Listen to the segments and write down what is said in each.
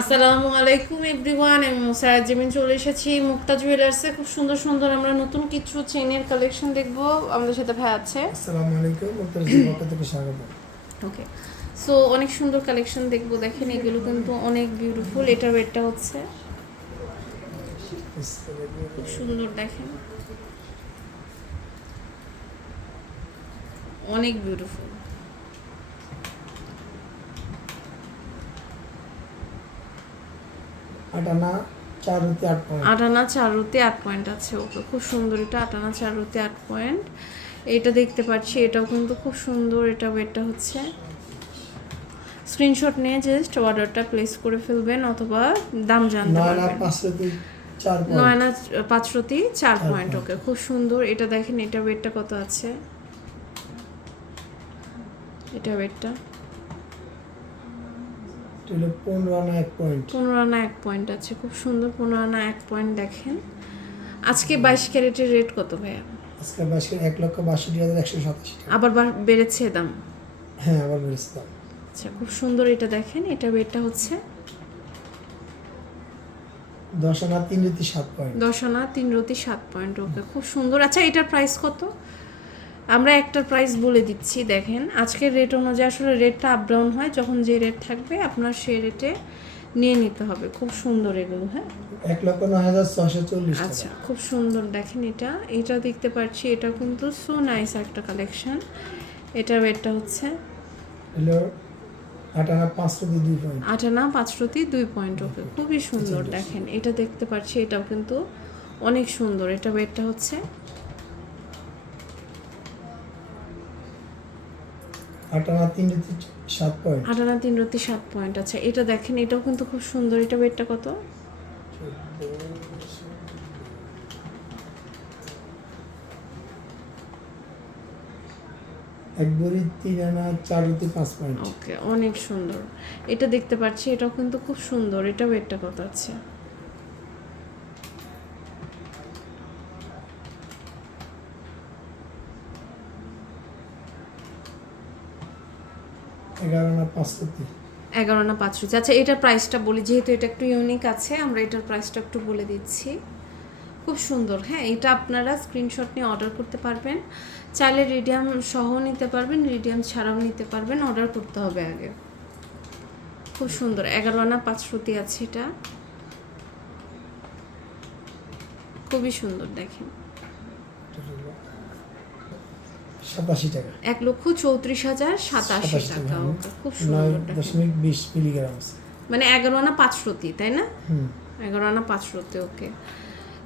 আসসালামু আলাইকুম এভরিওয়ান আমি মুসারাত জেমিন চলে এসেছি মুক্তা জুয়েলার্সে খুব সুন্দর সুন্দর আমরা নতুন কিছু চেনের কালেকশন দেখব। আমাদের সাথে ভাই আছে। আসসালামু আলাইকুম উত্তর পক্ষ থেকে স্বাগত। ওকে সো অনেক সুন্দর কালেকশন দেখব। দেখেন এগুলো কিন্তু অনেক বিউটিফুল এটার রেটটা হচ্ছে। খুব সুন্দর দেখেন। অনেক বিউটিফুল আটানা চার হতে আট পয়েন্ট। আটানা চারুতে আট পয়েন্ট আছে ওকে খুব সুন্দর এটা আটানা চারুতে আট পয়েন্ট। এটা দেখতে পাচ্ছি এটাও কিন্তু খুব সুন্দর এটা ওয়েটটা হচ্ছে। স্ক্রিনশট নিয়ে জাস্ট অর্ডারটা প্লেস করে ফেলবেন অথবা দাম জানতে পারবেন। পাঁচ হতে চার পয়েন্ট। নয়না পাঁচশোতি চার পয়েন্ট। ওকে খুব সুন্দর। এটা দেখেন এটা ওয়েটটা কত আছে? এটা ওয়েটটা। পনেরো আনা এক পয়েন্ট পনেরো আনা এক পয়েন্ট আছে খুব সুন্দর পনেরো আনা এক পয়েন্ট দেখেন। আজকে বাইশ ক্যারেটের রেট কত ভাইয়া? আজকে বাসে এক লক্ষ বাষট্টি হাজার একশো সাতাশি আবার বেড়েছে দাম? হ্যাঁ আবার বেড়েছে দাম। আচ্ছা খুব সুন্দর এটা দেখেন এটা ওয়েটটা হচ্ছে? দশ আনা তিন রুতি সাত পয়েন্ট দশ আনা তিন রতি সাত পয়েন্ট ওকে খুব সুন্দর। আচ্ছা এটার প্রাইস কত? আমরা একটার প্রাইস বলে দিচ্ছি দেখেন। আজকের রেট অনুযায়ী আসলে রেটটা আপ ডাউন হয় যখন যে রেট থাকবে আপনার সেই রেটে নিয়ে নিতে হবে। খুব সুন্দর এগুলো হ্যাঁ? এক লক্ষ নয় হাজার ছশো চল্লিশ আচ্ছা খুব সুন্দর। দেখেন এটা এটা দেখতে পাচ্ছি এটা কিন্তু সো নাইস একটা কালেকশন এটার রেটটা হচ্ছে আটানা পাঁচ রুতি দুই পয়েন্ট আটানা পাঁচশোতি দুই পয়েন্ট ওকে খুবই সুন্দর দেখেন। এটা দেখতে পাচ্ছি এটাও কিন্তু অনেক সুন্দর। এটা ওয়েটটা হচ্ছে আটানা তিন রুতি সাত পয়েন্ট আটানা তিন রতি সাত পয়েন্ট আচ্ছা এটা দেখেন এটাও কিন্তু খুব সুন্দর এটা ওয়েটটা কত? একবারই তিন আনা চার রুতি পাঁচ পয়েন্ট ওকে অনেক সুন্দর। এটা দেখতে পাচ্ছি এটাও কিন্তু খুব সুন্দর এটা ওয়েটটা কত আছে? এগারো না পাঁচ আচ্ছা এটার প্রাইসটা বলি যেহেতু এটা একটু ইউনিক আছে আমরা এটার প্রাইসটা একটু বলে দিচ্ছি। খুব সুন্দর হ্যাঁ এটা আপনারা স্ক্রিনশট নিয়ে অর্ডার করতে পারবেন। চাইলে রিডিয়াম সহ নিতে পারবেন রিডিয়াম ছাড়াও নিতে পারবেন অর্ডার করতে হবে আগে। খুব সুন্দর এগারো আনা পাঁচ আছে এটা। খুবই সুন্দর দেখেন। সাতাশি টাকা। এক লক্ষ চৌত্রিশ হাজার সাতাশি টাকা টাকা খুব সুন্দর দশমিক বিশ মিলিগ্রাম মানে এগারো আনা পাঁচ তাই না? এগারো আনা পাঁচশোতে ওকে।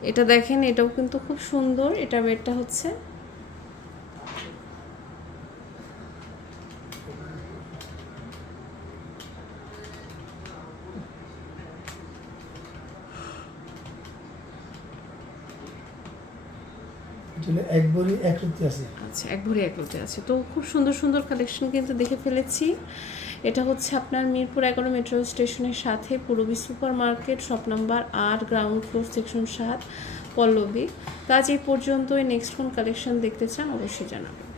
এটা দেখেন এটাও কিন্তু খুব সুন্দর। এটা বেডটা হচ্ছে এক ভরি এক আছে। আচ্ছা এক ভরি এক আছে। তো খুব সুন্দর সুন্দর কালেকশন কিন্তু দেখে ফেলেছি। এটা হচ্ছে আপনার মিরপুর এগারো মেট্রো স্টেশনের সাথে Purabi super market shop number আট গ্রাউন্ড ফ্লোর সেকশন সাত, পল্লবী। তা আজ এই পর্যন্তই। নেক্সট কোন কালেকশন দেখতে চান অবশ্যই জানাবেন।